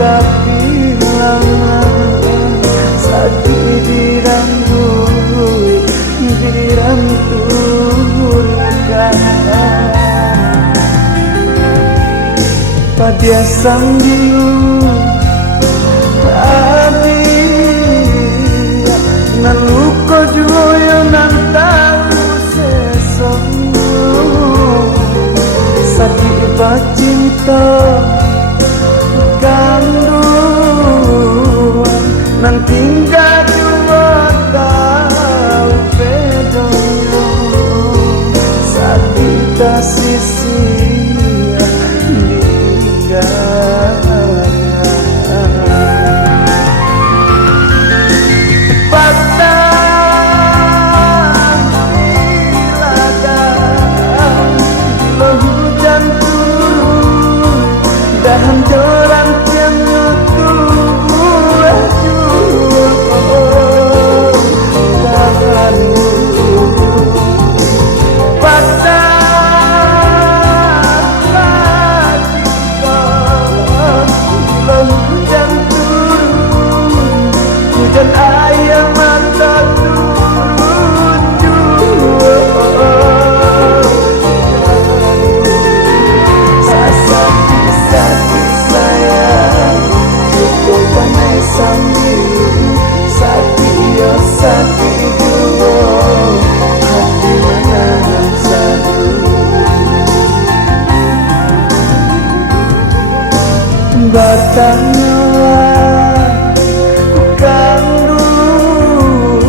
tapi lama sakit dirangkul diranturkan pada sambil abi nan luko joyo nan tahu sesongo sakit bacinta ganduan nan tinggal dua tahu bedanya sakit tak sisi dahan joran tiang nyutuh ajuh tanganmu pada lagi kau hujan turun hujan ayam mata turun sambil sakit ya sakit dulu hati menahan sadu batangnya kandung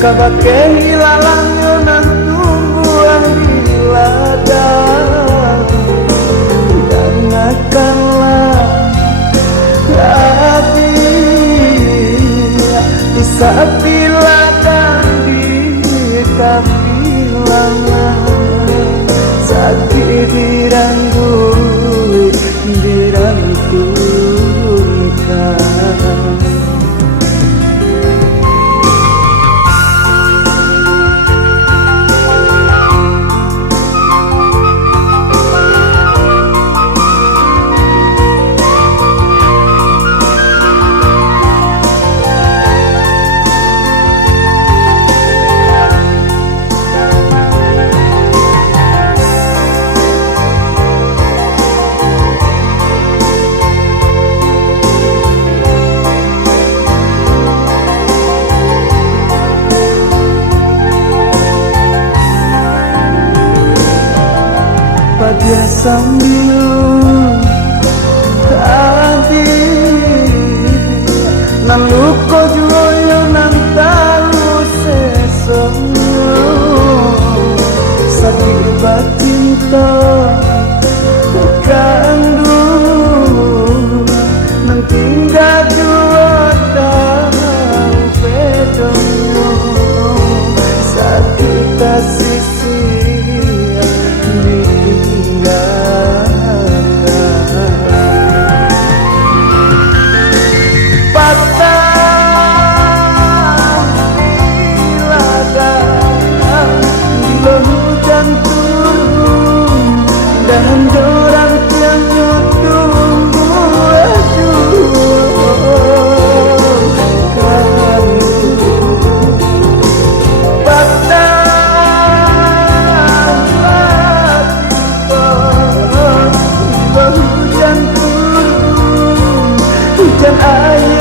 kabak kehilangannya nan tumbuhan di ladang dan akanlah saat bilakan di tapi lama sakit dirangkul diranturkan pada sambil hati nan luko joyo nan tahu sesongo sakit bacinta kandung nan tinggal dua tahu bedonyo sakit tak sisi dan joran yang nyutuh ajuh kamu batang lagi hujan turun hujan air